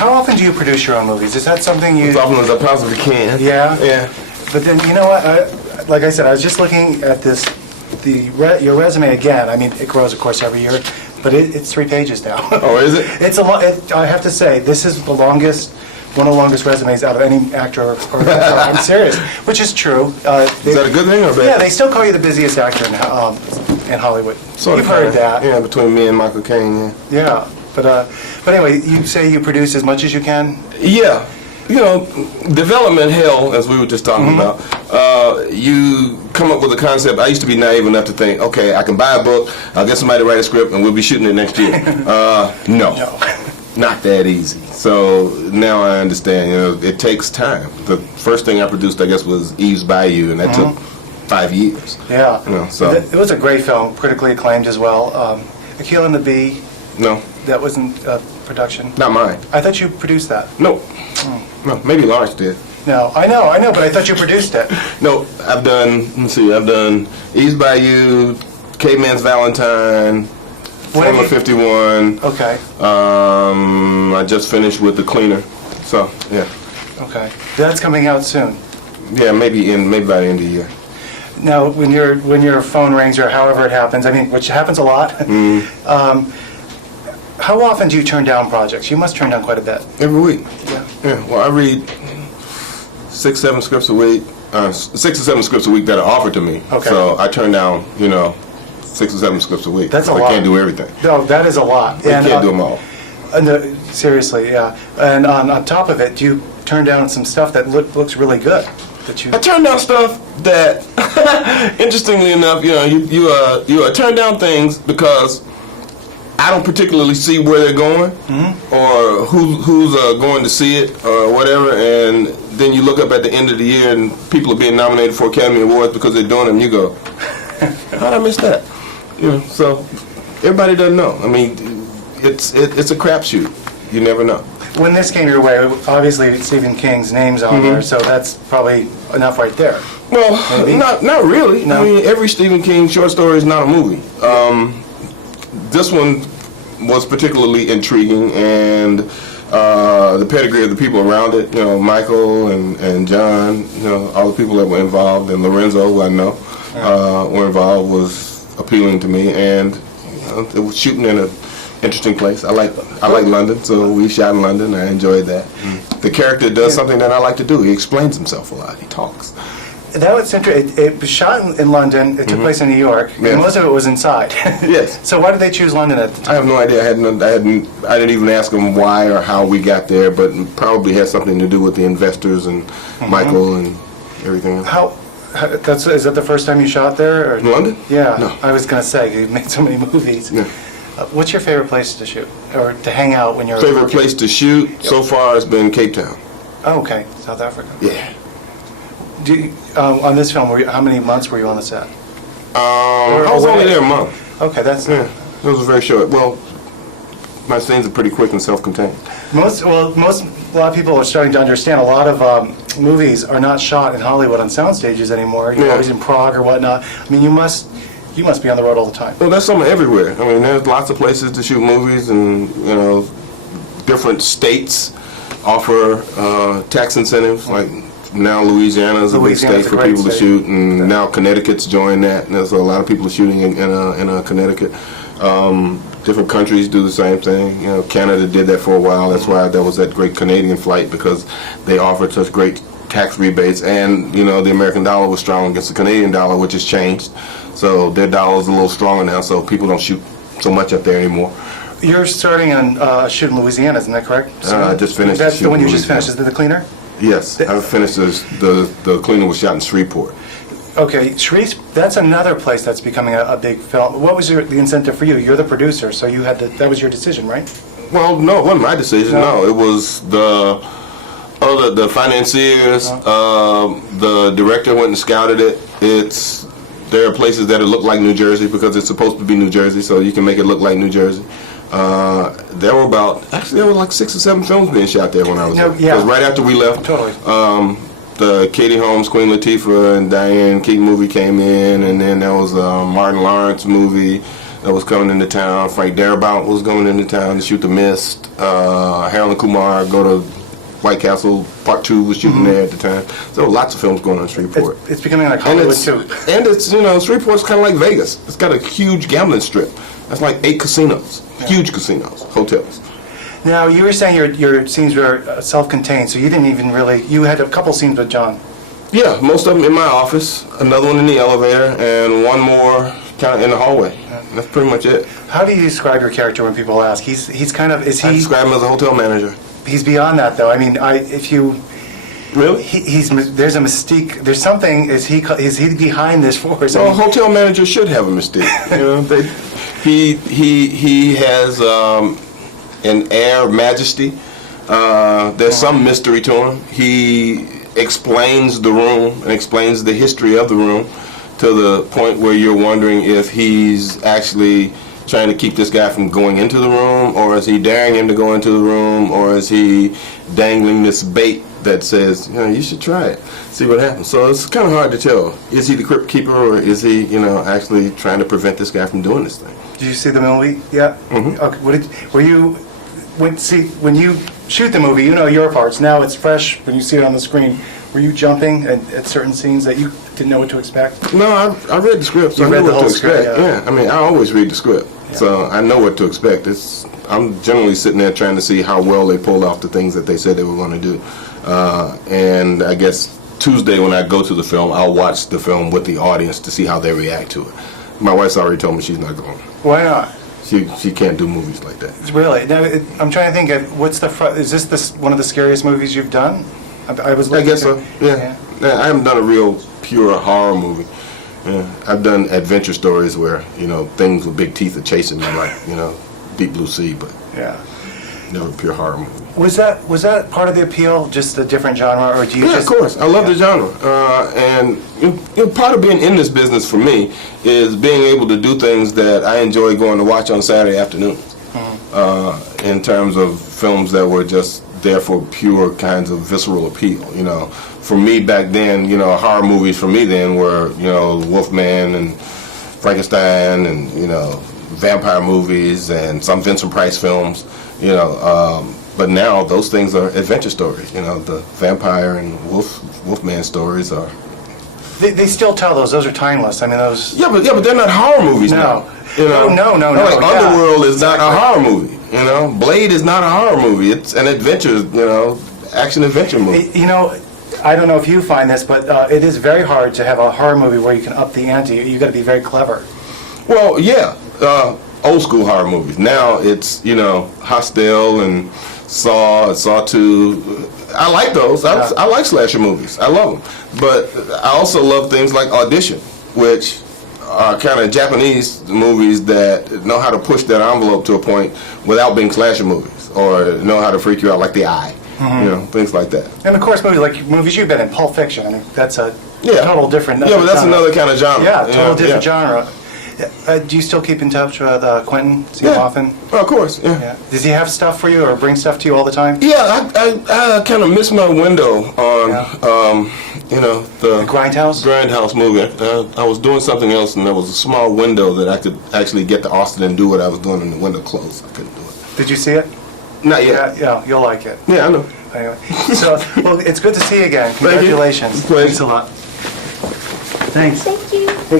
how often do you produce your own movies? Is that something you... As often as I possibly can. Yeah? Yeah. But then, you know what, like I said, I was just looking at this, your resume again. I mean, it grows, of course, every year, but it's 3 pages now. Oh, is it? It's a lot. I have to say, this is the longest, one of the longest resumes out of any actor or actor. I'm serious, which is true. Is that a good thing or bad? Yeah, they still call you the busiest actor in Hollywood. You've heard that. Yeah, between me and Michael Caine, Yeah, but anyway, you say you produce as much as you can? Yeah. You know, development hell, as we were just talking about, you come up with a concept. I used to be naive enough to think, okay, I can buy a book, I'll get somebody to write a script, and we'll be shooting it next year. No, not that easy. So now I understand, you know, it takes time. The first thing I produced, I guess, was Eve's Bayou, and that took 5 years. Yeah. You know, so. It was a great film, critically acclaimed as well. Akilah and the Bee. No. That wasn't production? Not mine. I thought you produced that. No. No, maybe Lawrence did. No, I know, but I thought you produced it. No, I've done Eve's Bayou, Caveman's Valentine, Formula 51. Okay. I just finished with The Cleaner, so, yeah. Okay. That's coming out soon. Yeah, maybe by the end of the year. Now, when your phone rings or however it happens, I mean, which happens a lot, how often do you turn down projects? You must turn down quite a bit. Every week. Yeah. Yeah, well, I read 6, 7 scripts a week, 6 or 7 scripts a week that are offered to me. Okay. So I turn down, 6 or 7 scripts a week. That's a lot. lot. I can't do everything. No, that is a lot. I can't do them all. Seriously, yeah. And on top of it, do you turn down some stuff that looks really good? I turn down stuff that, interestingly enough, you turn down things because I don't particularly see where they're going, or who's going to see it, or whatever, and then you look up at the end of the year and people are being nominated for Academy Awards because they're doing them, and you go, how'd I miss that? So everybody doesn't know. I mean, it's a crapshoot. You never know. When this came your way, obviously Stephen King's name's on there, so that's probably enough right there. Well, maybe? not really. No. I mean, every Stephen King short story is not a movie. This one was particularly intriguing, and the pedigree of the people around it, Michael and John, all the people that were involved, and Lorenzo, who I know, were involved, was appealing to me, and it was shooting in an interesting place. I like London, so we shot in London. I enjoyed that. The character does something that I like to do. He explains himself a lot. He talks. That was interesting. It was shot in London. It took place in New York. Yeah. And most of it was inside. Yes. So why did they choose London at the time? I have no idea. I didn't even ask them why or how we got there, but it probably had something to do with the investors and Michael and everything else. Is that the first time you shot there? Or? In London? Yeah. No. I was going to say, you've made so many movies. Yeah. What's your favorite place to shoot or to hang out when you're Favorite working? place to shoot so far has been Cape Town. Oh, okay. South Africa. Yeah. On this film, how many months were you on the set? I was only there a month. Okay, that's... Yeah, it was very short. Well, my scenes are pretty quick and self-contained. A lot of people are starting to understand a lot of movies are not shot in Hollywood on sound stages anymore. You're always in Prague or whatnot. I mean, you must be on the road all the time. Well, that's something everywhere. I mean, there's lots of places to shoot movies, and different states offer tax incentives. Like now, Louisiana is a big state for people to shoot, and now Connecticut's joined that. And there's a lot of people shooting in Connecticut. Different countries do the same thing. Canada did that for a while. That's why there was that great Canadian flight, because they offered such great tax rebates, and the American dollar was strong against the Canadian dollar, which has changed. So their dollar is a little stronger now, so people don't shoot so much up there anymore. You're starting on shooting Louisiana, isn't that correct? I just finished. That's the one you just finished. Is that The Cleaner? Yes, I finished the Cleaner was shot in Shreveport. Okay, that's another place that's becoming a big film. What was the incentive for you? You're the producer, so you had that was your decision, right? Well, no, it wasn't my decision. No, it was the financiers. The director went and scouted it. There are places that look like New Jersey because it's supposed to be New Jersey, so you can make it look like New Jersey. There were like 6 or 7 films being shot there when I was there. Yeah. It was right after we left. Totally. The Katie Holmes, Queen Latifah, and Diane Keaton movie came in, and then there was a Martin Lawrence movie. that was coming into town. Frank Darabont was coming into town to shoot The Mist. Harold and Kumar go to White Castle. Part 2 was shooting there at the time. So lots of films going on in Shreveport. It's becoming like And Hollywood it's, too. and it's, Shreveport's kind of like Vegas. It's got a huge gambling strip. That's like 8 casinos, huge casinos, hotels. Now, you were saying your scenes were self-contained, so you didn't even really, you had a couple scenes with John. Yeah, most of them in my office, another one in the elevator, and one more kind of in the hallway. That's pretty much it. How do you describe your character when people ask? He's kind of, is I he, describe him as a hotel manager. he's beyond that though. I mean, if you, Really? there's a mystique, there's something, is he behind this force? Well, a hotel manager should have a mystique. He has an air of majesty. There's some mystery to him. He explains the room and explains the history of the room to the point where you're wondering if he's actually trying to keep this guy from going into the room, or is he daring him to go into the room, or is he dangling this bait that says, you should try it, see what happens. So it's kind of hard to tell. Is he the crypt keeper, or is he, actually trying to prevent this guy from doing this thing? Did you see the movie? Yeah. Mm-hmm. Okay. When you shoot the movie, you know your parts. Now it's fresh when you see it on the screen. Were you jumping at certain scenes that you didn't know what to expect? No, I read the script, so You I read know the what whole to expect. script, yeah. I mean, I always read the script, so I know what to expect. I'm generally sitting there trying to see how well they pull off the things that they said they were going to do. And I guess Tuesday when I go to the film, I'll watch the film with the audience to see how they react to it. My wife's already told me she's not going. Why not? She can't do movies like that. Really? Now, I'm trying to think of is this one of the scariest movies you've done? I guess so. Yeah. I haven't done a real pure horror movie. Yeah. I've done adventure stories where things with big teeth are chasing me, like Deep Blue Sea, but Yeah. never a pure horror movie. Was that part of the appeal, just a different genre, or do you Yeah, just... of course. I love the genre. And part of being in this business for me is being able to do things that I enjoy going to watch on Saturday afternoons. In terms of films that were just there for pure kinds of visceral appeal. For me back then, horror movies for me then were, Wolfman and Frankenstein and, vampire movies and some Vincent Price films, but now those things are adventure stories. The vampire and Wolfman stories are. They still tell those. Those are timeless. I mean, those. Yeah, but they're not horror movies now. No. No. Like Yeah. Underworld is not a horror movie. Blade is not a horror movie. It's an adventure. Action adventure movie. I don't know if you find this, but it is very hard to have a horror movie where you can up the ante. You got to be very clever. Well, yeah. Old school horror movies. Now it's Hostel and Saw 2. I like those. I like slasher movies. I love them. But I also love things like Audition, which are kind of Japanese movies that know how to push that envelope to a point without being slasher movies, or know how to freak you out, like The Eye. Things like that. And of course, movies you've been in, Pulp Fiction. I mean, that's a total different. Yeah, but that's genre. another kind of genre. Yeah, total different genre. Do you still keep in touch with Quentin? See him often? Well, of course. Yeah. Does he have stuff for you, or bring stuff to you all the time? Yeah, I kind of missed my window on the Grindhouse movie. I was doing something else, and there was a small window that I could actually get to Austin and do what I was doing, and the window closed. I couldn't do it. Did you see it? Not yet. Yeah, you'll like it. Yeah, I know. Anyway, so it's good to see you again. Congratulations. Thank you. Thanks a lot. Thanks. Thank you. Take care.